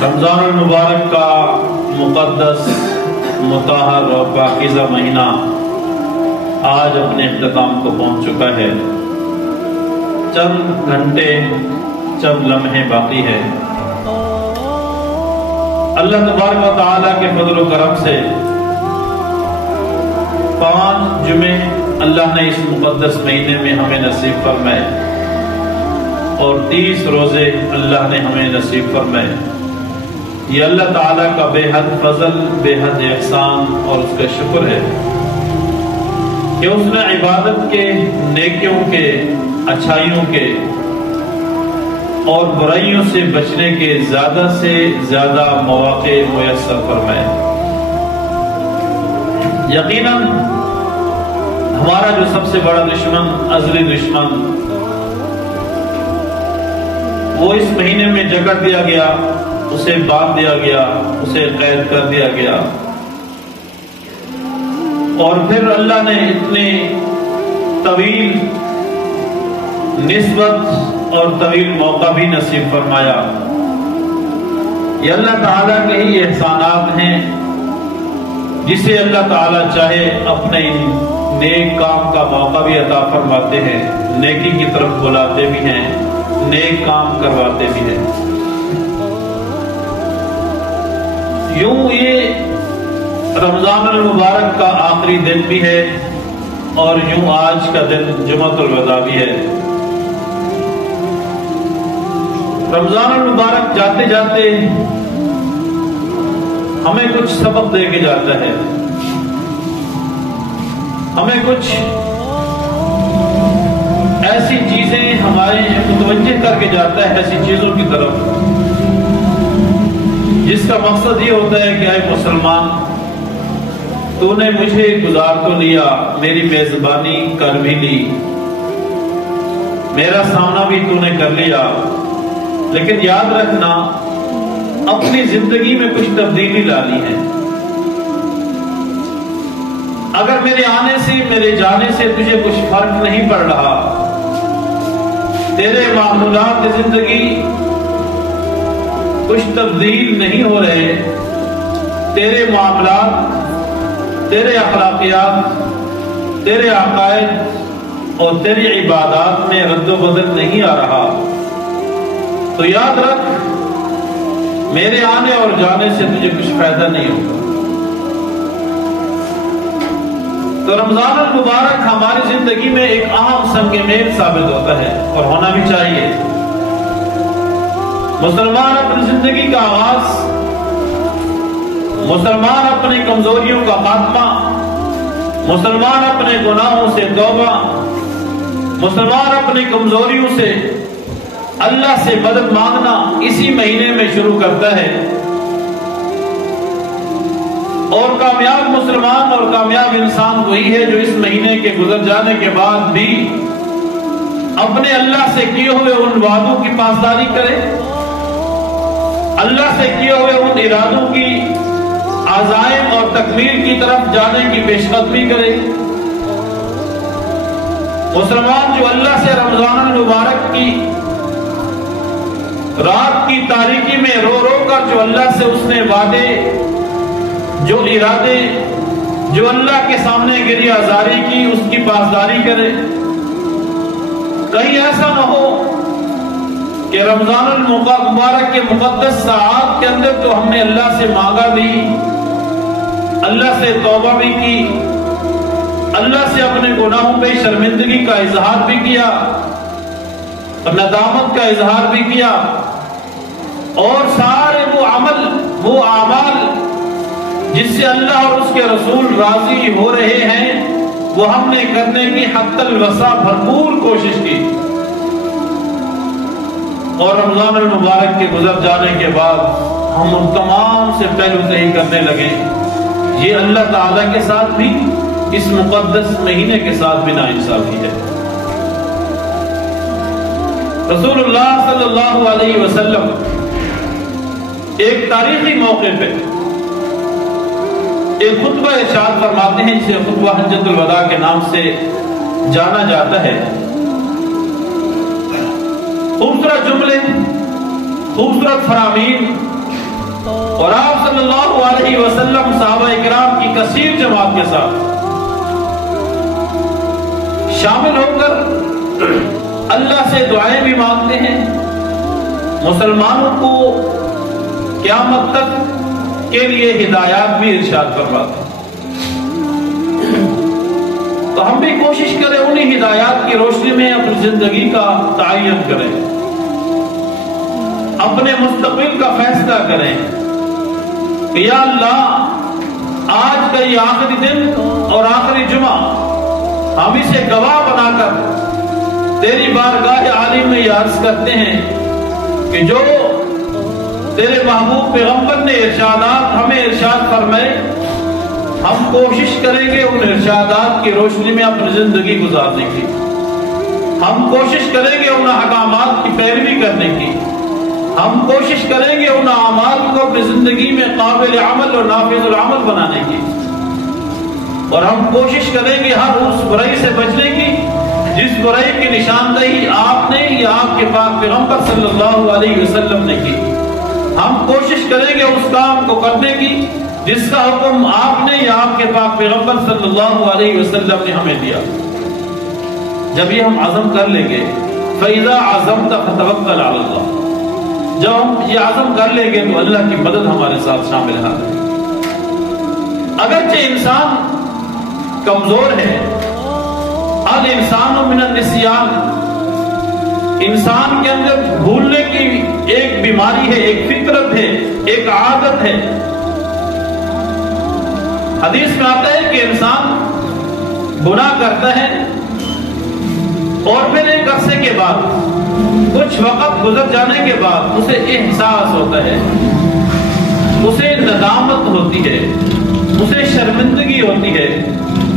رمضان المبارک کا مقدس مطہر اور پاکیزہ مہینہ آج اپنے اختتام کو پہنچ چکا ہے۔ چند گھنٹے چند لمحے باقی ہے۔ اللہ تبارک و تعالیٰ کے فضل و کرم سے 5 جمعے اللہ نے اس مقدس مہینے میں ہمیں نصیب فرمائے اور 30 روزے اللہ نے ہمیں نصیب فرمائے۔ یہ اللہ تعالیٰ کا بے حد فضل، بے حد احسان اور اس کا شکر ہے کہ اس نے عبادت کے، نیکیوں کے، اچھائیوں کے اور برائیوں سے بچنے کے زیادہ سے زیادہ مواقع میسر فرمائے۔ یقیناً ہمارا جو سب سے بڑا دشمن، ازلی دشمن، وہ اس مہینے میں جکڑ دیا گیا، اسے باندھ دیا گیا، اسے قید کر دیا گیا، اور پھر اللہ نے اتنی طویل نسبت اور طویل موقع بھی نصیب فرمایا۔ یہ اللہ تعالیٰ کے ہی احسانات ہیں، جسے اللہ تعالیٰ چاہے اپنے نیک کام کا موقع بھی عطا فرماتے ہیں، نیکی کی طرف بلاتے بھی ہیں، نیک کام کرواتے بھی ہیں۔ یوں یہ رمضان المبارک کا آخری دن بھی ہے اور یوں آج کا دن جمعۃ الوداع بھی ہے۔ رمضان المبارک جاتے جاتے ہمیں کچھ سبق دے کے جاتا ہے، ہمیں کچھ ایسی چیزیں ہمارے متوجہ کر کے جاتا ہے، ایسی چیزوں کی طرف جس کا مقصد یہ ہوتا ہے کہ اے مسلمان، تو نے مجھے گزار تو لیا، میری میزبانی کر بھی لی، میرا سامنا بھی تو نے کر لیا، لیکن یاد رکھنا اپنی زندگی میں کچھ تبدیلی لانی ہے۔ اگر میرے آنے سے، میرے جانے سے تجھے کچھ فرق نہیں پڑ رہا، تیرے معمولات زندگی کچھ تبدیل نہیں ہو رہے، تیرے معاملات، تیرے اخلاقیات، تیرے عقائد اور تیری عبادات میں رد و بدل نہیں آ رہا، تو یاد رکھ میرے آنے اور جانے سے تجھے کچھ فائدہ نہیں ہوگا۔ تو رمضان المبارک ہماری زندگی میں ایک اہم سنگ میل ثابت ہوتا ہے اور ہونا بھی چاہیے۔ مسلمان اپنی زندگی کا آغاز، مسلمان اپنی کمزوریوں کا خاتمہ، مسلمان اپنے گناہوں سے توبہ، مسلمان اپنی کمزوریوں سے اللہ سے مدد مانگنا اسی مہینے میں شروع کرتا ہے، اور کامیاب مسلمان اور کامیاب انسان وہی ہے جو اس مہینے کے گزر جانے کے بعد بھی اپنے اللہ سے کیے ہوئے ان وعدوں کی پاسداری کرے، اللہ سے کیے ہوئے ان ارادوں کی عزائم اور تکمیل کی طرف جانے کی پیش قدمی کرے۔ مسلمان جو اللہ سے رمضان المبارک کی رات کی تاریکی میں رو رو کر جو اللہ سے اس نے وعدے، جو ارادے، جو اللہ کے سامنے گریہ آزاری کی، اس کی پاسداری کرے۔ کہیں ایسا نہ ہو کہ رمضان المبارک کے مقدس ساعات کے اندر تو ہم نے اللہ سے مانگا بھی، اللہ سے توبہ بھی کی، اللہ سے اپنے گناہوں پہ شرمندگی کا اظہار بھی کیا، ندامت کا اظہار بھی کیا، اور سارے وہ عمل، وہ اعمال جس سے اللہ اور اس کے رسول راضی ہو رہے ہیں، وہ ہم نے کرنے کی حتی الوسع بھرپور کوشش کی، اور رمضان المبارک کے گزر جانے کے بعد ہم ان تمام سے پہلو تہی کرنے لگے۔ یہ اللہ تعالیٰ کے ساتھ بھی، اس مقدس مہینے کے ساتھ بھی ناانصافی ہے۔ رسول اللہ صلی اللہ علیہ وسلم ایک تاریخی موقع پہ ایک خطبہ ارشاد فرماتے ہیں، جسے خطبہ حجۃ الوداع کے نام سے جانا جاتا ہے۔ خوبصورت جملے، خوبصورت فرامین، اور آپ صلی اللہ علیہ وسلم صحابہ اکرام کی کثیر جماعت کے ساتھ شامل ہو کر اللہ سے دعائیں بھی مانگتے ہیں، مسلمانوں کو قیامت تک کے لیے ہدایات بھی ارشاد فرماتے ہیں۔ تو ہم بھی کوشش کریں انہیں ہدایات کی روشنی میں اپنی زندگی کا تعین کریں، اپنے مستقبل کا فیصلہ کریں کہ یا اللہ آج کا یہ آخری دن اور آخری جمعہ ہم اسے گواہ بنا کر تیری بارگاہ عالی میں یہ عرض کرتے ہیں کہ جو تیرے محبوب پیغمبر نے ارشادات ہمیں ارشاد فرمائے، ہم کوشش کریں گے ان ارشادات کی روشنی میں اپنی زندگی گزارنے کی، ہم کوشش کریں گے ان احکامات کی پیروی کرنے کی، ہم کوشش کریں گے ان اعمال کو اپنی زندگی میں قابل عمل اور نافذ العمل بنانے کی، اور ہم کوشش کریں گے ہر اس برائی سے بچنے کی جس برائی کی نشاندہی آپ نے یا آپ کے پاک پیغمبر صلی اللہ علیہ وسلم نے کی، ہم کوشش کریں گے اس کام کو کرنے کی جس کا حکم آپ نے یا آپ کے پاک پیغمبر صلی اللہ علیہ وسلم نے ہمیں دیا۔ جب یہ ہم عزم کر لیں گے فَإِذَا عَزَمْتَ فَتَوَكَّلْ عَلَى اللَّهِ، جب ہم یہ عزم کر لیں گے تو اللہ کی مدد ہمارے ساتھ شامل ہے۔ اگرچہ انسان کمزور ہے، الانسان من النسیان، انسان کے اندر بھولنے کی ایک بیماری ہے، ایک فطرت ہے، ایک عادت ہے۔ حدیث میں آتا ہے کہ انسان گناہ کرتا ہے اور پھر ایک عرصے کے بعد، کچھ وقت گزر جانے کے بعد اسے احساس ہوتا ہے، اسے ندامت ہوتی ہے، اسے شرمندگی ہوتی ہے،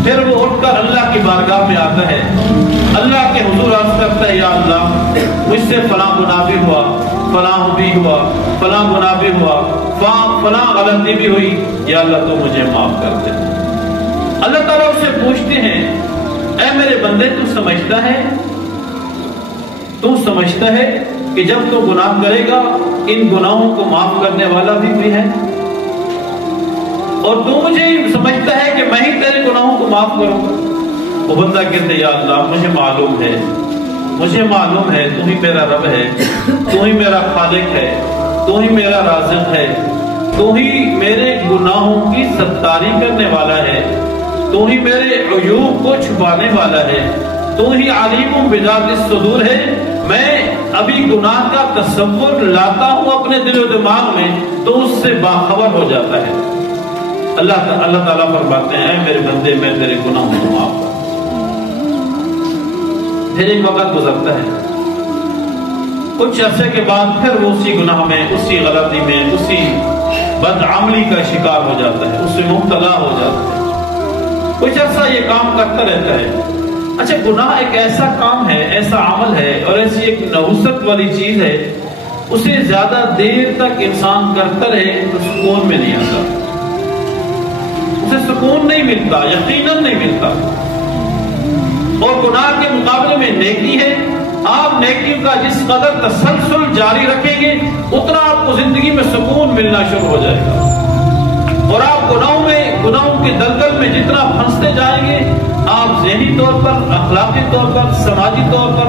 پھر وہ اٹھ کر اللہ کی بارگاہ میں آتا ہے، اللہ کے حضور عرض کرتا ہے یا اللہ مجھ سے فلاں گناہ بھی ہوا، فلاں بھی ہوا، فلاں گناہ بھی ہوا، فلاں غلطی بھی ہوئی، یا اللہ تو مجھے معاف کر دے۔ اللہ تعالیٰ اس سے پوچھتے ہیں اے میرے بندے تو سمجھتا ہے کہ جب تو گناہ کرے گا ان گناہوں کو معاف کرنے والا بھی کوئی ہے، اور تو مجھے سمجھتا ہے کہ میں ہی تیرے گناہوں کو معاف کروں گا۔ وہ بندہ کہتے یا اللہ مجھے معلوم ہے تو ہی میرا رب ہے، تو ہی میرا خالق ہے، تو ہی میرا رازق ہے، تو ہی میرے گناہوں کی ستاری کرنے والا ہے، تو ہی میرے عیوب کو چھپانے والا ہے، تو ہی علیم بذات الصدور ہے۔ میں ابھی گناہ کا تصور لاتا ہوں اپنے دل و دماغ میں تو اس سے باخبر ہو جاتا ہے۔ اللہ تعالیٰ فرماتے ہیں اے میرے بندے میں تیرے گناہوں کو معاف کر۔ پھر ایک وقت گزرتا ہے، کچھ عرصے کے بعد پھر وہ اسی گناہ میں، اسی غلطی میں، اسی بدعملی کا شکار ہو جاتا ہے، اس سے مبتلا ہو جاتا ہے، کچھ عرصہ یہ کام کرتا رہتا ہے۔ اچھا گناہ ایک ایسا کام ہے، ایسا عمل ہے اور ایسی ایک نحوست والی چیز ہے، اسے زیادہ دیر تک انسان کرتا رہے تو سکون میں نہیں آتا، اسے سکون نہیں ملتا، یقیناً نہیں ملتا۔ اور گناہ کے مقابلے میں نیکی ہے، آپ نیکی کا جس قدر تسلسل جاری رکھیں گے اتنا آپ کو زندگی میں سکون ملنا شروع ہو جائے گا، اور آپ گناہوں کے دلدل میں جتنا پھنستے جائیں گے آپ ذہنی طور پر، اخلاقی طور پر، سماجی طور پر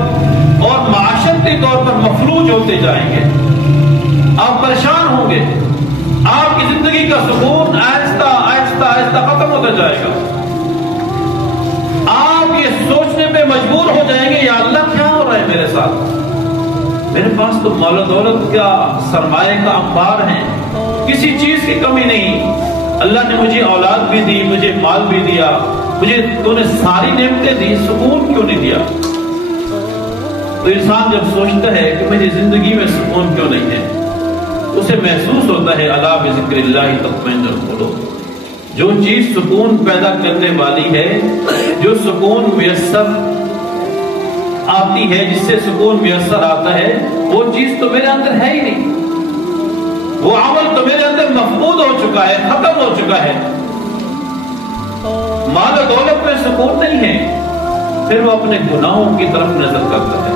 اور معاشرتی طور پر مفلوج ہوتے جائیں گے، آپ پریشان ہوں گے، آپ کی زندگی کا سکون آہستہ آہستہ آہستہ ختم ہوتا جائے گا، آپ یہ سوچنے پہ مجبور ہو جائیں گے یا اللہ کیا ہو رہا ہے میرے ساتھ، میرے پاس تو مال و دولت کا، سرمایہ کا انبار ہے، کسی چیز کی کمی نہیں، اللہ نے مجھے اولاد بھی دی، مجھے مال بھی دیا، مجھے تو نے ساری نعمتیں دی، سکون کیوں نہیں دیا؟ تو انسان جب سوچتا ہے کہ میری زندگی میں سکون کیوں نہیں ہے، اسے محسوس ہوتا ہے الا بذکر اللہ تطمئن القلوب، جو چیز سکون پیدا کرنے والی ہے، جو سکون میسر آتی ہے، جس سے سکون میسر آتا ہے، وہ چیز تو میرے اندر ہے ہی نہیں، وہ عمل تو میرے اندر مفقود ہو چکا ہے، ختم ہو چکا ہے۔ مال و دولت میں سکون نہیں ہے، پھر وہ اپنے گناہوں کی طرف نظر کرتا ہے،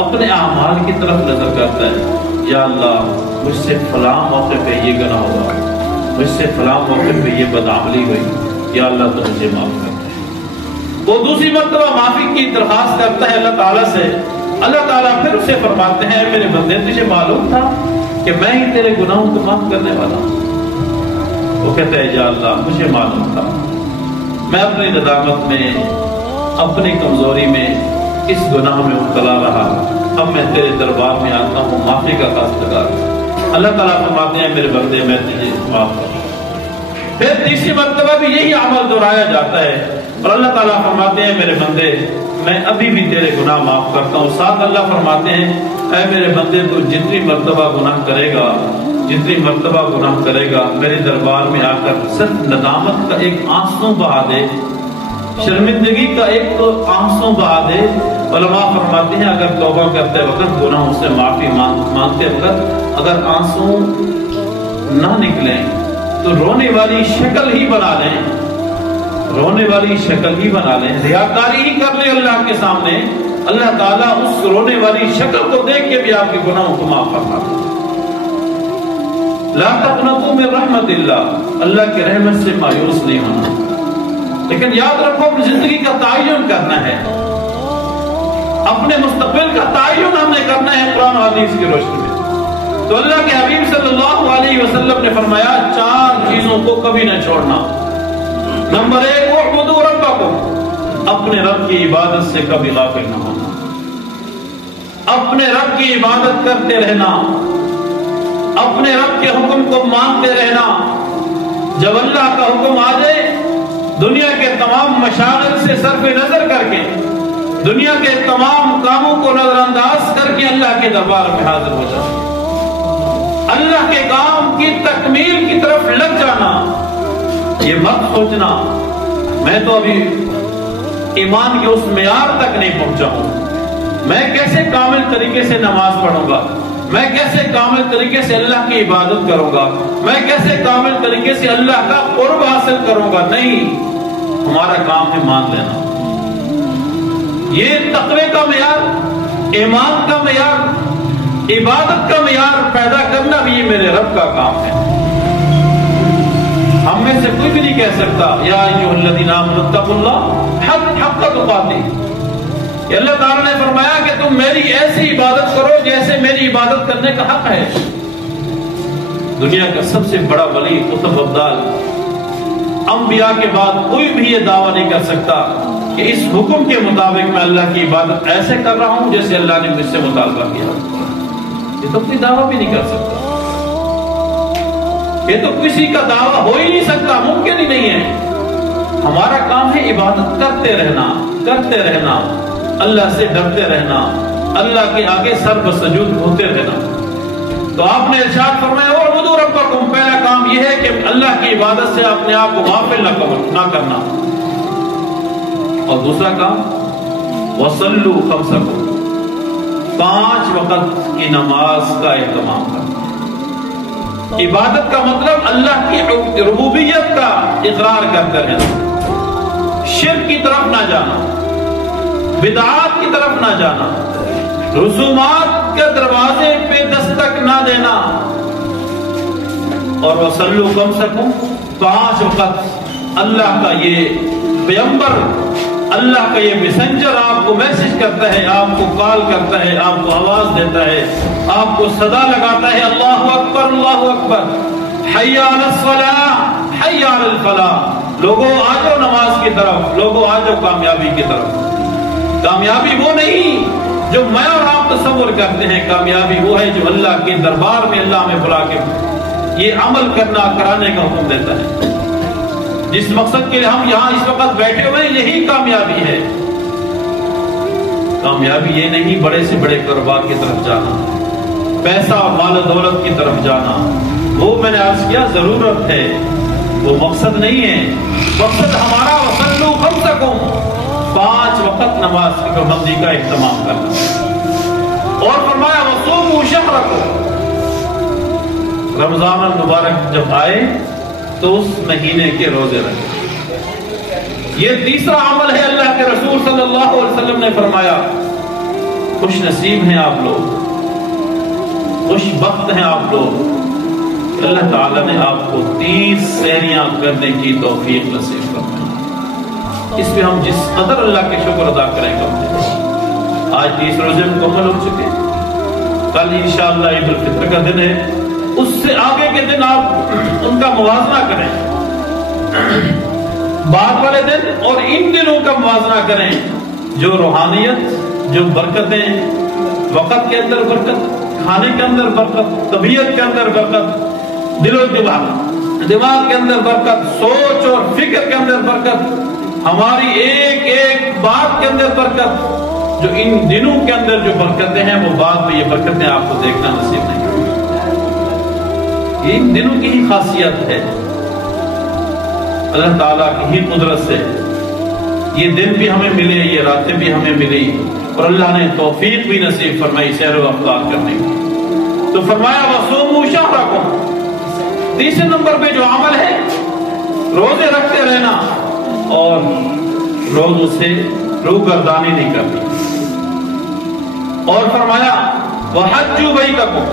اپنے اعمال کی طرف نظر کرتا ہے، یا اللہ مجھ سے فلاں موقع پہ یہ گناہ ہوا، مجھ سے فلاں موقع پہ یہ بدعملی ہوئی، یا اللہ تو مجھے معاف کر دے۔ وہ دوسری مرتبہ معافی کی درخواست کرتا ہے اللہ تعالیٰ سے، اللہ تعالیٰ پھر اسے فرماتے ہیں میرے بندے تجھے معلوم تھا کہ میں ہی تیرے گناہوں کو معاف کرنے والا ہوں؟ وہ کہتا ہے یا اللہ مجھے معلوم تھا، میں اپنی ندامت میں، اپنی کمزوری میں اس گناہ میں مبتلا رہا، اب میں تیرے دربار میں آتا ہوں معافی کا خواستگار۔ اللہ تعالیٰ فرماتے ہیں میرے بندے میں تجھے معاف کروں۔ پھر تیسری مرتبہ بھی یہی عمل دہرایا جاتا ہے اور اللہ تعالیٰ فرماتے ہیں میرے بندے میں ابھی بھی تیرے گناہ معاف کرتا ہوں۔ ساتھ اللہ فرماتے ہیں اے میرے بندے تو جتنی مرتبہ گناہ کرے گا، جتنی مرتبہ گناہ کرے گا، میرے دربار میں آ کر صرف ندامت کا ایک آنسو بہا دے، شرمندگی کا ایک تو آنسو بہا دے۔ علماء فرماتے ہیں اگر توبہ کرتے وقت، گناہوں سے معافی مانگتے وقت اگر آنسو نہ نکلیں تو رونے والی شکل ہی بنا لیں، رونے والی شکل ہی بنا لیں، ریاکاری ہی کر لیں اللہ کے سامنے، اللہ تعالیٰ اس رونے والی شکل کو دیکھ کے بھی آپ کے گناہوں کو معاف فرما دے۔ لا تقنطوا من رحمت اللہ، اللہ کے رحمت سے مایوس نہیں ہونا، لیکن یاد رکھو اپنی زندگی کا تعین کرنا ہے، اپنے مستقبل کا تعین ہم نے کرنا ہے قرآن و حدیث کی روشنی میں۔ تو اللہ کے حبیب صلی اللہ علیہ وسلم نے فرمایا 4 چیزوں کو کبھی نہ چھوڑنا۔ نمبر 1 اعبدوا ربکم، اپنے رب کی عبادت سے کبھی غافل نہ ہونا، اپنے رب کی عبادت کرتے رہنا، اپنے رب کے حکم کو مانتے رہنا۔ جب اللہ کا حکم آ جائے دنیا کے تمام مشاغل سے صرف نظر کر کے، دنیا کے تمام کاموں کو نظر انداز کر کے اللہ کے دربار میں حاضر ہو جانا، اللہ کے کام کی تکمیل کی طرف لگ جانا۔ یہ مت سوچنا میں تو ابھی ایمان کے اس معیار تک نہیں پہنچا ہوں، میں کیسے کامل طریقے سے نماز پڑھوں گا، میں کیسے کامل طریقے سے اللہ کی عبادت کروں گا، میں کیسے کامل طریقے سے اللہ کا قرب حاصل کروں گا۔ نہیں، ہمارا کام ہے مان لینا۔ یہ تقوی کا معیار، ایمان کا معیار، عبادت کا معیار پیدا کرنا بھی میرے رب کا کام ہے۔ ہم میں سے کوئی بھی نہیں کہہ سکتا یا ایھا الذین آمنوا اتقوا اللہ حق تقاتہ، کہ اللہ تعالیٰ نے فرمایا کہ تم میری ایسی عبادت کرو جیسے میری عبادت کرنے کا حق ہے۔ دنیا کا سب سے بڑا ولی قطب ابدال، انبیاء کے بعد کوئی بھی یہ دعویٰ نہیں کر سکتا کہ اس حکم کے مطابق میں اللہ کی عبادت ایسے کر رہا ہوں جیسے اللہ نے مجھ سے مطالبہ کیا۔ یہ تو کوئی دعویٰ بھی نہیں کر سکتا، یہ تو کسی کا دعویٰ ہو ہی نہیں سکتا، ممکن ہی نہیں ہے۔ ہمارا کام ہے عبادت کرتے رہنا، کرتے رہنا، اللہ سے ڈرتے رہنا، اللہ کے آگے سر بسجود ہوتے رہنا۔ تو آپ نے ارشاد فرمایا اعبدوا ربکم، پہلا کام یہ ہے کہ اللہ کی عبادت سے اپنے آپ کو غافل نہ کرنا، اور دوسرا کام وصلوا خمسکم، 5 وقت کی نماز کا اہتمام کرنا۔ عبادت کا مطلب اللہ کی ربوبیت کا اقرار کرتے رہنا، شرک کی طرف نہ جانا، بدعات کی طرف نہ جانا، رسومات کے دروازے پہ دستک نہ دینا، اور وصلوا خمسکم، 5 وقت اللہ کا یہ پیغمبر، اللہ کا یہ میسنجر آپ کو میسج کرتا ہے، آپ کو کال کرتا ہے، آپ کو آواز دیتا ہے، آپ کو صدا لگاتا ہے اللہ اکبر اللہ اکبر، حی علی الصلاۃ حی علی الفلاح، لوگوں آ جاؤ نماز کی طرف، لوگوں آ جاؤ کامیابی کی طرف۔ کامیابی وہ نہیں جو میں اور آپ تصور کرتے ہیں، کامیابی وہ ہے جو اللہ کے دربار میں اللہ میں بلا کے یہ عمل کرنا کرانے کا حکم دیتا ہے۔ جس مقصد کے لیے ہم یہاں اس وقت بیٹھے ہوئے ہیں یہی کامیابی ہے۔ کامیابی یہ نہیں بڑے سے بڑے کاروبار کی طرف جانا، پیسہ اور مال و دولت کی طرف جانا، وہ میں نے عرض کیا ضرورت ہے، وہ مقصد نہیں ہے۔ مقصد ہمارا وصلوا خمسکم، 5 وقت نماز کی پابندی کا اہتمام کرنا، اور فرمایا وصوموا شہرکم، رمضان المبارک جب آئے تو اس مہینے کے روزے رکھیں۔ یہ تیسرا عمل ہے۔ اللہ کے رسول صلی اللہ علیہ وسلم نے فرمایا خوش نصیب ہیں آپ لوگ خوش بخت ہیں آپ لوگ، اللہ تعالیٰ نے آپ کو 30 سحریاں کرنے کی توفیق نصیب فرمائی۔ اس پہ ہم جس قدر اللہ کے شکر ادا کریں گے۔ آج 30 روزے مکمل ہو چکے، کل انشاءاللہ عید الفطر کا دن ہے، اس سے آگے کے دن آپ ان کا موازنہ کریں، بعد والے دن اور ان دنوں کا موازنہ کریں، جو روحانیت، جو برکتیں، وقت کے اندر برکت، کھانے کے اندر برکت، طبیعت کے اندر برکت، دل و دماغ کے اندر برکت، سوچ اور فکر کے اندر برکت، ہماری ایک ایک بات کے اندر برکت، جو ان دنوں کے اندر جو برکتیں ہیں وہ بعد میں یہ برکتیں آپ کو دیکھنا نصیب نہیں ہوگی۔ ان دنوں کی ہی خاصیت ہے، اللہ تعالیٰ کی ہی قدرت سے یہ دن بھی ہمیں ملے، یہ راتیں بھی ہمیں ملی، اور اللہ نے توفیق بھی نصیب فرمائی سیر و افطار کرنے کی۔ تو فرمایا وَصُومُوا شَهْرَكُمْ، تیسرے نمبر پہ جو عمل ہے روزے رکھتے رہنا اور روزوں سے روگردانی نہیں کرنی۔ اور فرمایا وَحَجُّوا بَيْتَكُمْ،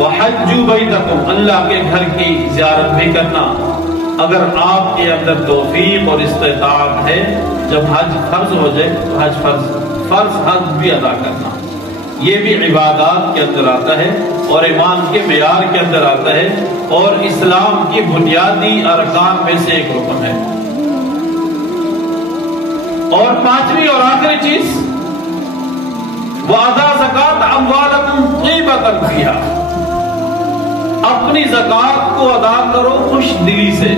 وَحَجُّوا بَيْتَكُمْ، اللہ کے گھر کی زیارت بھی کرنا اگر آپ کے اندر توفیق اور استطاعت ہے۔ جب حج فرض ہو جائے تو حج فرض حج بھی ادا کرنا، یہ بھی عبادات کے اندر آتا ہے اور ایمان کے معیار کے اندر آتا ہے اور اسلام کی بنیادی ارکان میں سے ایک رکن ہے۔ اور پانچویں اور آخری چیز وَأَدَا زَكَاةَ أَمْوَالَكُمْ طِيبَةً فِيهَا، اپنی زکات کو ادا کرو خوش دلی سے۔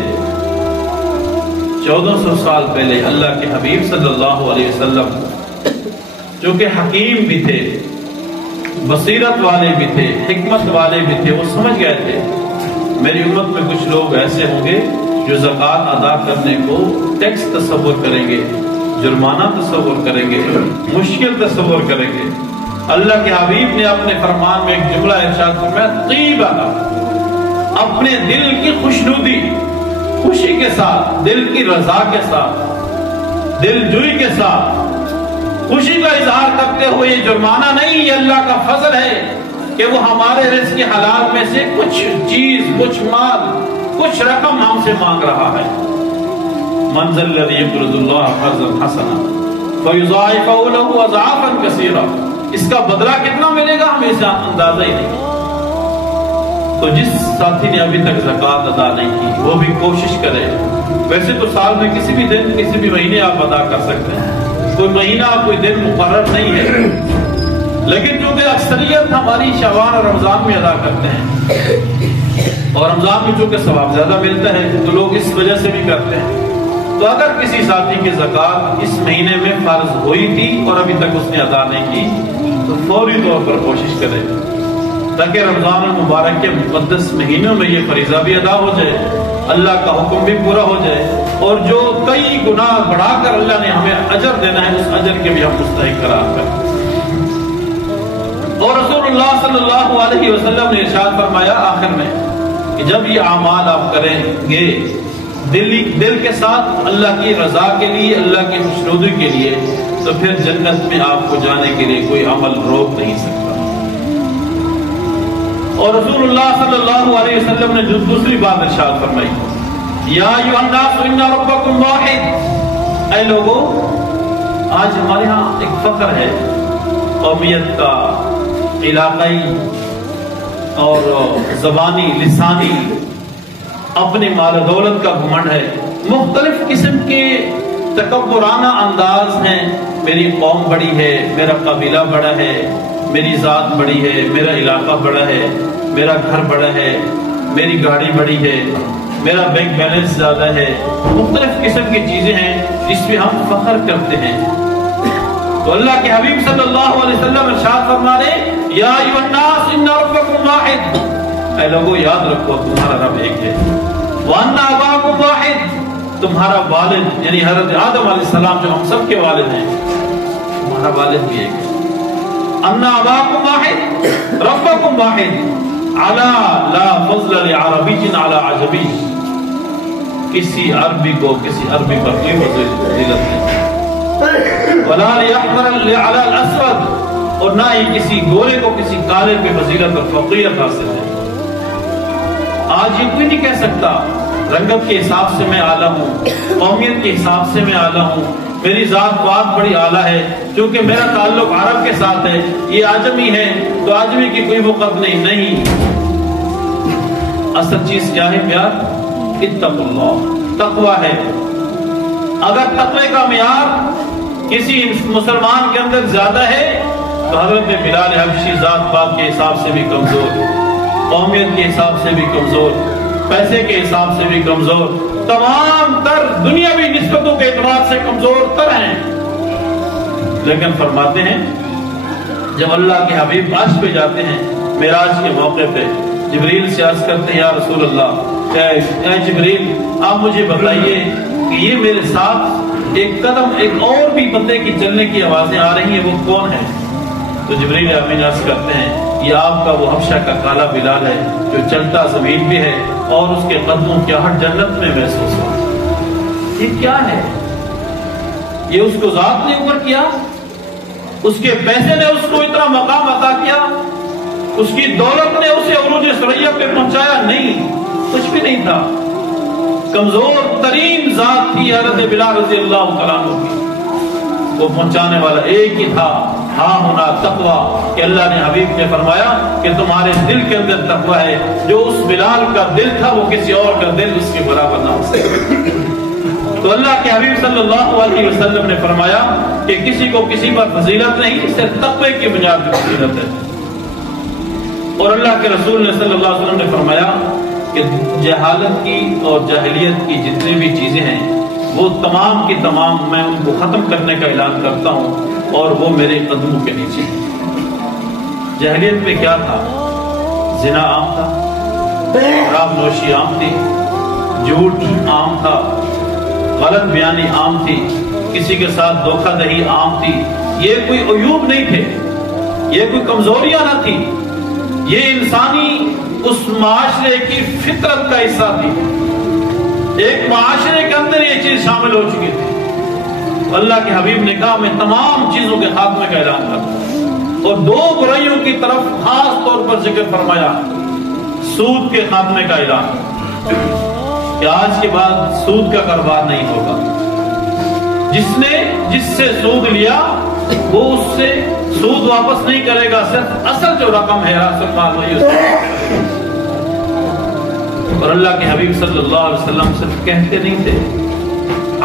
1400 سال پہلے اللہ کے حبیب صلی اللہ علیہ وسلم جو کہ حکیم بھی تھے، بصیرت والے بھی تھے، حکمت والے بھی تھے، وہ سمجھ گئے تھے میری امت میں کچھ لوگ ایسے ہوں گے جو زکات ادا کرنے کو ٹیکس تصور کریں گے، جرمانہ تصور کریں گے، مشکل تصور کریں گے۔ اللہ کے حبیب نے اپنے فرمان میں ایک جملہ ارشاد فرمایا طیبہ، اپنے دل کی خوشنودی، خوشی کے ساتھ، دل کی رضا کے ساتھ، دل جوئی کے ساتھ خوشی کا اظہار کرتے ہوئے، یہ جرمانہ نہیں، یہ اللہ کا فضل ہے کہ وہ ہمارے رزق کے حلال میں سے کچھ چیز، کچھ مال، کچھ رقم ہم سے مانگ رہا ہے۔ من ذا الذی یقرض اللہ قرضا حسنا فیضاعفہ لہ اضعافا کثیرا، اس کا بدلہ کتنا ملے گا ہمیں اسے اندازہ ہی نہیں۔ تو جس ساتھی نے ابھی تک زکوٰۃ ادا نہیں کی وہ بھی کوشش کرے۔ ویسے تو سال میں کسی بھی دن، کسی بھی مہینے آپ ادا کر سکتے ہیں، کوئی مہینہ کوئی دن مقرر نہیں ہے، لیکن چونکہ اکثریت ہماری شعبان اور رمضان میں ادا کرتے ہیں اور رمضان میں چونکہ ثواب زیادہ ملتا ہے تو لوگ اس وجہ سے بھی کرتے ہیں۔ تو اگر کسی ساتھی کی زکوٰۃ اس مہینے میں فرض ہوئی تھی اور ابھی تک اس نے ادا نہیں کی تو فوری طور پر کوشش کرے تاکہ رمضان المبارک کے مقدس مہینوں میں یہ فریضہ بھی ادا ہو جائے، اللہ کا حکم بھی پورا ہو جائے، اور جو کئی گناہ بڑھا کر اللہ نے ہمیں اجر دینا ہے اس اجر کے بھی ہم مستحق قرار کریں۔ اور رسول اللہ صلی اللہ علیہ وسلم نے ارشاد فرمایا آخر میں کہ جب یہ اعمال آپ کریں گے دل کے ساتھ اللہ کی رضا کے لیے، اللہ کی خوشنودی کے لیے، تو پھر جنت میں آپ کو جانے کے لیے کوئی عمل روک نہیں سکتا۔ اور رسول اللہ صلی اللہ علیہ وسلم نے جو دوسری بات ارشاد فرمائی، یا ایھا الناس ان ربکم واحد، اے لوگوں، آج ہمارے ہاں ایک فخر ہے قومیت کا، علاقائی اور زبانی لسانی، اپنے مال و دولت کا گھمنڈ ہے، مختلف قسم کے تکبرانہ انداز ہیں، میری قوم بڑی ہے، میرا قبیلہ بڑا ہے، میری ذات بڑی ہے، میرا علاقہ بڑا ہے، میرا گھر بڑا ہے، میری گاڑی بڑی ہے، میرا بینک بیلنس زیادہ ہے، مختلف قسم کی چیزیں ہیں جس پہ ہم فخر کرتے ہیں۔ تو اللہ کے حبیب صلی اللہ علیہ وسلم ارشاد فرما رہے، یا ایھا الناس ان ربکم واحد، اے لوگوں یاد رکھو تمہارا رب ایک ہے، وان اباکم واحد، تمہارا والد یعنی حضرت آدم علیہ السلام جو ہم سب کے والد ہیں، تمہارا والد بھی ایک ہے، ان اباکم واحد ربکم واحد، علا لا فضل لعربی علی عجمی، کسی عربی کو کسی عربی پر کوئی فضیلت نہیں، ولا لأحمر علی الاسود، اور نہ ہی کسی گورے کو کسی کالے پہ فضیلت اور فوقیت حاصل ہے۔ آج یہ کوئی نہیں کہہ سکتا رنگت کے حساب سے میں اعلیٰ ہوں، قومیت کے حساب سے میں اعلیٰ ہوں، میری ذات پات بڑی اعلیٰ ہے کیونکہ میرا تعلق عرب کے ساتھ ہے، یہ آجمی ہے تو آجمی کی کوئی وقت نہیں۔ اصل چیز کیا ہے پیار؟ اتقوا اللہ، تقوی ہے۔ اگر تقوی کا معیار کسی مسلمان کے اندر زیادہ ہے تو حضرت بلال حبشی ذات پات کے حساب سے بھی کمزور، قومیت کے حساب سے بھی کمزور، پیسے کے حساب سے بھی کمزور، تمام تر دنیاوی نسبتوں کے اعتبار سے کمزور تر ہیں، لیکن فرماتے ہیں جب اللہ کے حبیب عرش پہ جاتے ہیں معراج کے موقع پہ، جبریل سے عرض کرتے ہیں یا رسول اللہ، اے جبریل آپ مجھے بتائیے کہ یہ میرے ساتھ ایک قدم ایک اور بھی بندے کی چلنے کی آوازیں آ رہی ہیں، وہ کون ہے؟ تو جبریل امین عرض کرتے ہیں یہ آپ کا وہ حبشہ کا کالا بلال ہے جو چلتا زمین پہ ہے اور اس کے قدموں کی آہٹ جنت میں محسوس ہو۔ یہ کیا ہے؟ یہ اس کو ذات نے اوپر کیا، اس کے پیسے نے اس کو اتنا مقام عطا کیا، اس کی دولت نے اسے عروج ثریا پہ پہنچایا؟ نہیں، کچھ بھی نہیں تھا۔ کمزور ترین ذات تھی حضرت بلال رضی اللہ تعالیٰ عنہ کی، وہ پہنچانے والا ایک ہی تھا، ہاں ہونا تقوی، کہ اللہ نے حبیب نے فرمایا کہ تمہارے دل کے اندر تقوی ہے، جو اس بلال کا دل تھا وہ کسی اور کا دل اس کے برابر نہ ہو سکے۔ تو اللہ کے حبیب صلی اللہ علیہ وسلم نے فرمایا کہ کسی کو کسی پر فضیلت نہیں، صرف تقوی کی بنیاد پر فضیلت ہے۔ اور اللہ کے رسول نے صلی اللہ علیہ وسلم نے فرمایا کہ جہالت کی اور جاہلیت کی جتنی بھی چیزیں ہیں وہ تمام کی تمام میں ان کو ختم کرنے کا اعلان کرتا ہوں اور وہ میرے قدموں کے نیچے۔ جاہلیت میں کیا تھا؟ زنا عام تھا، شراب نوشی عام تھی، جھوٹ عام تھا، غلط بیانی عام تھی، کسی کے ساتھ دھوکہ دہی عام تھی۔ یہ کوئی عیوب نہیں تھے، یہ کوئی کمزوریاں نہ تھی، یہ انسانی اس معاشرے کی فطرت کا حصہ تھی۔ ایک معاشرے کے اندر یہ چیز شامل ہو چکی تھی۔ اللہ کے حبیب نے کہا میں تمام چیزوں کے خاتمے کا اعلان کرتا ہوں، اور دو برائیوں کی طرف خاص طور پر ذکر فرمایا، سود کے خاتمے کا اعلان کہ آج کے بعد سود کا کاروبار نہیں ہوگا۔ جس سے سود لیا وہ اس سے سود واپس نہیں کرے گا، صرف اصل جو رقم ہے اصل مال وہی اس کو۔ اور اللہ کے حبیب صلی اللہ علیہ وسلم صرف کہتے نہیں تھے،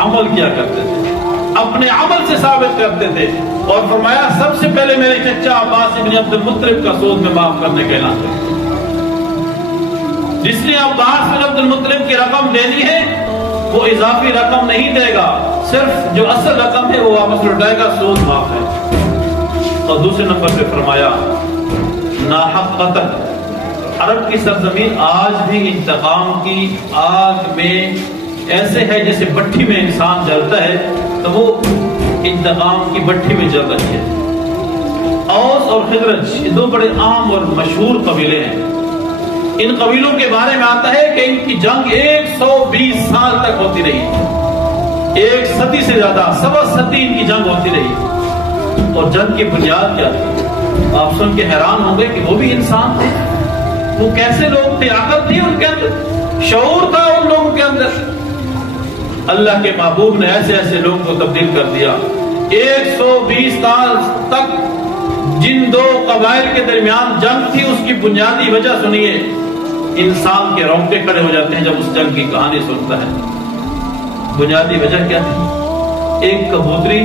عمل کیا کرتے تھے، اپنے عمل سے ثابت کرتے تھے، اور فرمایا سب سے پہلے میرے چچا عباس ابن عبد المطلب کا سود میں معاف کرنے کا اعلان کرتے۔ جس نے عباس بن عبد المطلب کی رقم دینی ہے وہ اضافی رقم نہیں دے گا، صرف جو اصل رقم ہے وہ واپس لوٹائے گا، سود معاف ہے۔ اور دوسرے نمبر پہ فرمایا ناحق قتل۔ عرب کی سرزمین آج بھی انتقام کی آگ میں ایسے ہے جیسے بٹھی میں انسان جلتا ہے تو وہ انتقام کی بٹھی میں جل رہی ہے۔ اوس اور خزرج یہ دو بڑے عام اور مشہور قبیلے ہیں۔ ان قبیلوں کے بارے میں آتا ہے کہ ان کی جنگ 120 سال تک ہوتی رہی، 1 صدی سے زیادہ، 1.25 صدی ان کی جنگ ہوتی رہی۔ اور جنگ کی بنیاد کیا تھی؟ آپ سن کے حیران ہوں گے کہ وہ بھی انسان تھے، وہ کیسے لوگ تھے؟ عقل تھی ان کے اندر، شعور تھا ان لوگوں کے اندر۔ اللہ کے محبوب نے ایسے ایسے لوگوں کو تبدیل کر دیا۔ 120 سال تک جن دو قبائل کے درمیان جنگ تھی اس کی بنیادی وجہ سنیے، انسان کے رونگٹے کھڑے ہو جاتے ہیں جب اس جنگ کی کہانی سنتا ہے۔ بنیادی وجہ کیا تھی؟ ایک کبوتری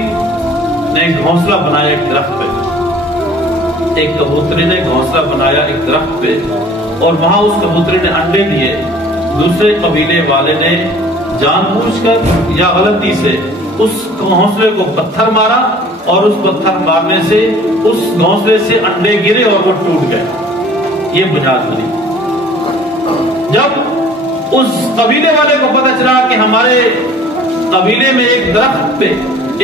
نے گھونسلہ بنایا ایک درخت پہ، ایک کبوتری نے گھونسلہ بنایا ایک درخت پہ، اور وہاں اس کبوتری نے انڈے دیے۔ دوسرے قبیلے والے نے جان بوجھ کر یا غلطی سے اس گھونسلے کو پتھر مارا، اور اس پتھر مارنے سے اس گھونسلے سے انڈے گرے اور وہ ٹوٹ گئے۔ یہ بنیاد بنی۔ جب اس قبیلے والے کو پتہ چلا کہ ہمارے قبیلے میں ایک درخت پہ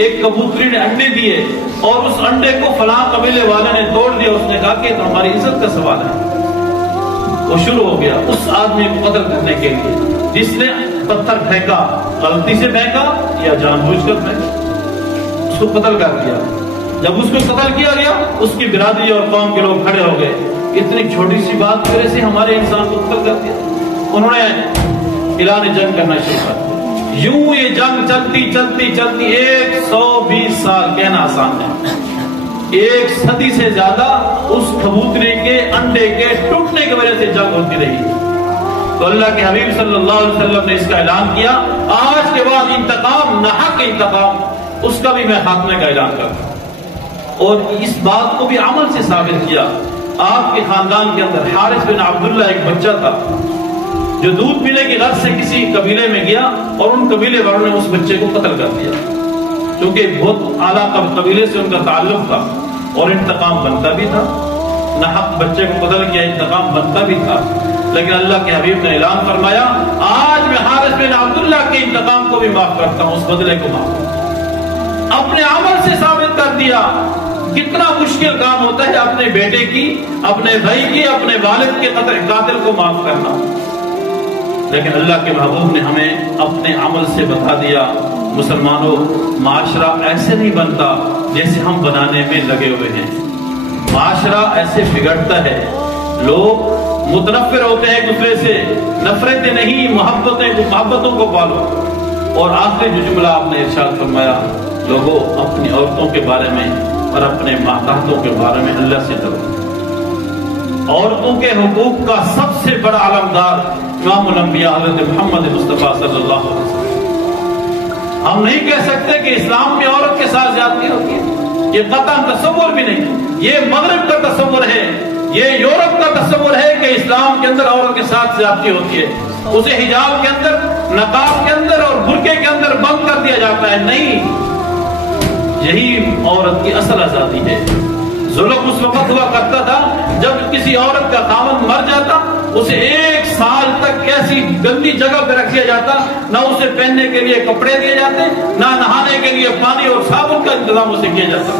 ایک کبوتری نے انڈے دیے اور اس انڈے کو فلاں قبیلے والے نے توڑ دیا، اس نے کہا کہ تو ہماری عزت کا سوال ہے۔ وہ شروع ہو گیا اس آدمی کو قتل کرنے کے لیے جس نے پتھر پھینکا، غلطی سے پھینکا یا جان بوجھ کر پھینکا، اس کو قتل کر دیا۔ جب اس کو قتل کیا گیا اس کی برادری اور قوم کے لوگ کھڑے ہو گئے، اتنی چھوٹی سی بات کی وجہ سے ہمارے انسان کو قتل کر دیا۔ انہوں نے اعلان جنگ کرنا شروع کر دیا۔ یوں یہ جنگ چلتی چلتی چلتی 120 سال، کہنا آسان ہے، 1 صدی سے زیادہ اس کبوتری کے انڈے کے ٹوٹنے کی وجہ سے جنگ ہوتی رہی۔ تو اللہ کے حبیب صلی اللہ علیہ وسلم نے اس کا اعلان کیا، آج کے بعد انتقام، ناحق انتقام، اس کا بھی میں خاتمے کا اعلان کرتا ہوں۔ اور اس بات کو بھی عمل سے ثابت کیا۔ آپ کے خاندان کے اندر حارث بن عبداللہ ایک بچہ تھا جو دودھ پینے کی غرض سے کسی قبیلے میں گیا اور ان قبیلے والوں نے اس بچے کو قتل کر دیا، کیونکہ بہت اعلیٰ قبیلے سے ان کا تعلق تھا اور انتقام بنتا بھی تھا۔ ناحق بچے کو قتل کیا، انتقام بنتا بھی تھا، لیکن اللہ کے حبیب نے اعلان فرمایا، آج میں حارث بن عبداللہ کے انتقام کو بھی معاف کرتا ہوں، اس بدلے کو معاف کرتا ہوں۔ اپنے عمل سے ثابت کر دیا۔ کتنا مشکل کام ہوتا ہے اپنے بیٹے کی، اپنے بھائی کی، اپنے والد کے قاتل کو معاف کرنا، لیکن اللہ کے محبوب نے ہمیں اپنے عمل سے بتا دیا، مسلمانوں معاشرہ ایسے نہیں بنتا جیسے ہم بنانے میں لگے ہوئے ہیں۔ معاشرہ ایسے بگڑتا ہے، لوگ متنفر ہوتے ہیں ایک دوسرے سے، نفرتیں نہیں، محبتوں کو پالو۔ اور آخری جو جملہ آپ نے ارشاد فرمایا، لوگوں اپنی عورتوں کے بارے میں اور اپنے ماتحتوں کے بارے میں اللہ سے ڈرو۔ عورتوں کے حقوق کا سب سے بڑا علمدار امام الانبیاء حضرت محمد مصطفیٰ صلی اللہ علیہ وسلم۔ ہم نہیں کہہ سکتے کہ اسلام میں عورت کے ساتھ زیادتی ہوتی ہے، یہ قطعاً تصور بھی نہیں، یہ مغرب کا تصور ہے، یہ یورپ کا تصور ہے کہ اسلام کے اندر عورت کے ساتھ زیادتی ہوتی ہے، اسے حجاب کے اندر، نقاب کے اندر اور برقعے کے اندر بند کر دیا جاتا ہے۔ نہیں، یہی عورت کی اصل آزادی ہے۔ ظلم اس وقت ہوا کرتا تھا جب کسی عورت کا خاوند مر جاتا، اسے 1 سال تک ایسی گندی جگہ پہ رکھ دیا جاتا، نہ اسے پہننے کے لیے کپڑے دیے جاتے، نہ نہانے کے لیے پانی اور صابن کا انتظام اسے کیا جاتا،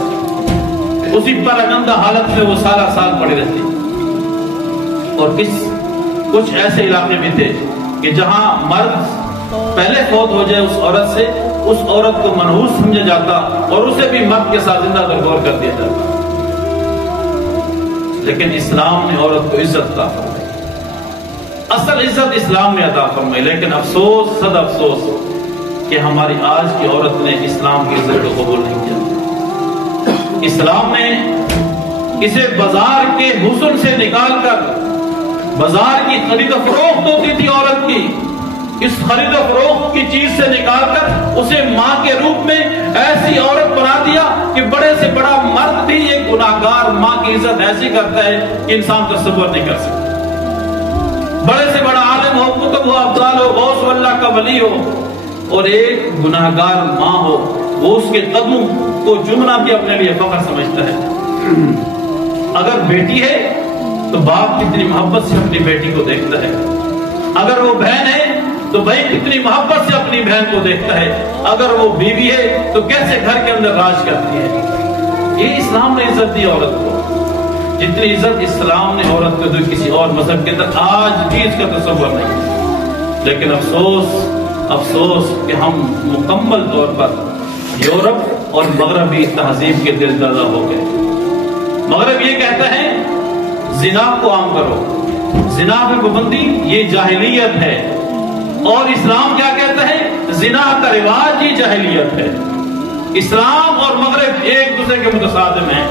اسی پر گندہ حالت میں وہ سارا سال پڑی رہتی۔ اور کچھ ایسے علاقے بھی تھے کہ جہاں مرد پہلے فوت ہو جائے اس عورت سے، اس عورت کو منحوس سمجھا جاتا اور اسے بھی مرد کے ساتھ زندہ درگور کر دیا جاتا۔ لیکن اسلام نے عورت کو عزت عطا فرمائی، اصل عزت اسلام نے عطا فرمائی، لیکن افسوس، صد افسوس کہ ہماری آج کی عورت نے اسلام کی عزت کو قبول نہیں کیا۔ اسلام نے اسے بازار کے حسن سے نکال کر، بازار کی خرید و فروخت ہوتی تھی عورت کی، اس خرید و فروخت کی چیز سے نکال کر اسے ماں کے روپ میں ایسی عورت بنا دیا کہ بڑے سے بڑا مرد بھی ایک گناہگار ماں کی عزت ایسی کرتا ہے کہ انسان تصور نہیں کر سکتا۔ بڑے سے بڑا عالم ہو، قطب ہو، ابدال ہو، غوث اللہ کا ولی ہو، اور ایک گناہگار ماں ہو، وہ اس کے قدموں کو چومنا بھی اپنے لیے فخر سمجھتا ہے۔ اگر بیٹی ہے تو باپ کتنی محبت سے اپنی بیٹی کو دیکھتا ہے، اگر وہ بہن ہے تو بھائی کتنی محبت سے اپنی بہن کو دیکھتا ہے، اگر وہ بیوی ہے تو کیسے گھر کے اندر راج کرتی ہے۔ یہ اسلام نے عزت دی عورت کو، جتنی عزت اسلام نے عورت کو دی کسی اور مذہب کے اندر آج بھی اس کا تصور نہیں۔ لیکن افسوس کہ ہم مکمل طور پر یورپ اور مغربی تہذیب کے دل دادا ہو گئے۔ مغرب یہ کہتا ہے زنا کو عام کرو، زنا پہ پابندی، یہ جاہلیت ہے، اور اسلام کیا کہتا ہے؟ زنا کا رواج ہی جاہلیت ہے۔ اسلام اور مغرب ایک دوسرے کے متصادم ہیں،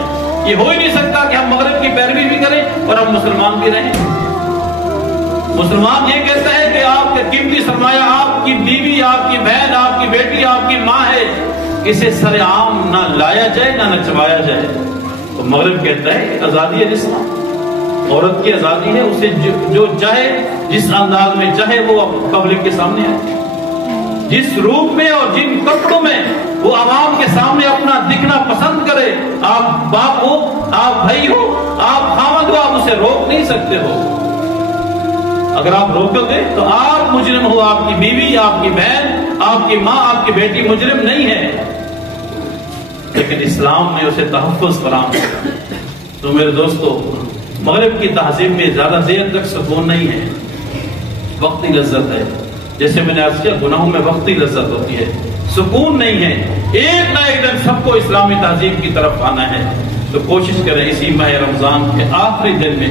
یہ ہو ہی نہیں سکتا کہ ہم مغرب کی پیروی بھی کریں اور ہم مسلمان بھی رہیں۔ مسلمان یہ کہتا ہے کہ آپ کا قیمتی سرمایہ آپ کی بیوی، آپ کی بہن، آپ کی بیٹی، آپ کی ماں ہے، اسے سر عام نہ لایا جائے نہ نچوایا جائے۔ تو مغرب کہتا ہے آزادی ہے اسلام، عورت کی آزادی ہے، اسے جو چاہے جس انداز میں چاہے وہ پبلک کے سامنے آئے، جس روپ میں اور جن کپڑوں میں وہ عوام کے سامنے اپنا دکھنا پسند کرے۔ آپ باپ ہو، آپ بھائی ہو، آپ خاوند ہو، آپ اسے روک نہیں سکتے ہو۔ اگر آپ روکو گے تو آپ مجرم ہو، آپ کی بیوی، آپ کی بہن، آپ کی ماں، آپ کی بیٹی مجرم نہیں ہے، لیکن اسلام نے اسے تحفظ فراہم کیا۔ تو میرے دوستو، مغرب کی تہذیب میں زیادہ دیر تک سکون نہیں ہے، وقتی لذت ہے۔ جیسے میں نے عرض کیا، گناہوں میں وقتی لذت ہوتی ہے، سکون نہیں ہے، ایک نہ ایک دن سب کو اسلامی تہذیب کی طرف آنا ہے۔ تو کوشش کریں اسی ماہ رمضان کے آخری دن میں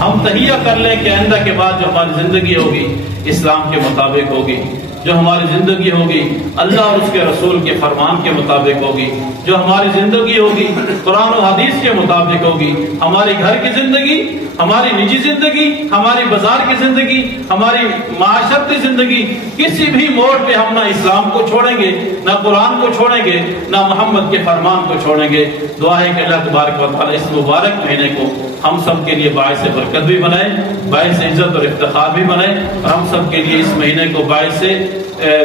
ہم تہیہ کر لیں کہ آئندہ کے بعد جو ہماری زندگی ہوگی اسلام کے مطابق ہوگی، جو ہماری زندگی ہوگی اللہ اور اس کے رسول کے فرمان کے مطابق ہوگی، جو ہماری زندگی ہوگی قرآن و حدیث کے مطابق ہوگی۔ ہماری گھر کی زندگی، ہماری نجی زندگی، ہماری بازار کی زندگی، ہماری معاشرتی زندگی، کسی بھی موڑ پہ ہم نہ اسلام کو چھوڑیں گے، نہ قرآن کو چھوڑیں گے، نہ محمد کے فرمان کو چھوڑیں گے۔ دعا ہے کہ اللہ تبارک و تعالی اس مبارک مہینے کو ہم سب کے لیے باعث برکت بھی بنائے، باعث عزت اور افتخار بھی بنائے، اور ہم سب کے لیے اس مہینے کو باعث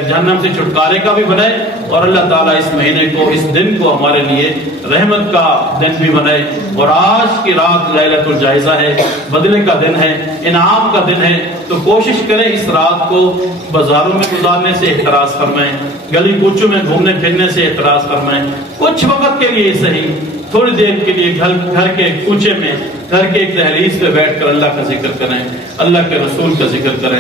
جہنم سے چھٹکارے کا بھی بنائے، اور اللہ تعالیٰ اس مہینے کو، اس دن کو ہمارے لیے رحمت کا دن بھی بنائے۔ اور آج کی رات لیلۃ الجائزہ ہے، بدلے کا دن ہے، انعام کا دن ہے، تو کوشش کریں اس رات کو بازاروں میں گزارنے سے احتراز فرمائیں، گلی کوچوں میں گھومنے پھرنے سے احتراز فرمائیں، کچھ وقت کے لیے صحیح، تھوڑی دیر کے لیے گھر کے کوچے میں، گھر کے ایک دہلیز پہ بیٹھ کر اللہ کا ذکر کریں، اللہ کے رسول کا ذکر کریں،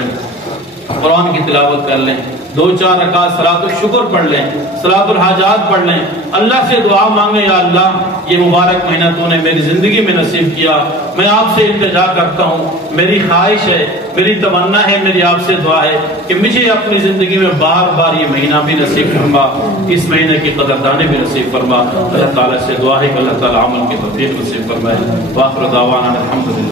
قرآن کی تلاوت کر لیں، 2-4 رکعت صلاۃ الشکر پڑھ لیں، صلاۃ الحاجات پڑھ لیں، اللہ سے دعا مانگیں، یا اللہ یہ مبارک مہینہ تو نے میری زندگی میں نصیب کیا، میں آپ سے التجا کرتا ہوں، میری خواہش ہے، میری تمنا ہے، میری آپ سے دعا ہے کہ مجھے اپنی زندگی میں بار بار یہ مہینہ بھی نصیب فرما، اس مہینے کی قدردانی بھی نصیب فرما۔ اللہ تعالیٰ سے دعا ہے کہ اللہ تعالیٰ عمل کی توفیق نصیب فرمائے۔ وآخر دعوانا الحمدللہ۔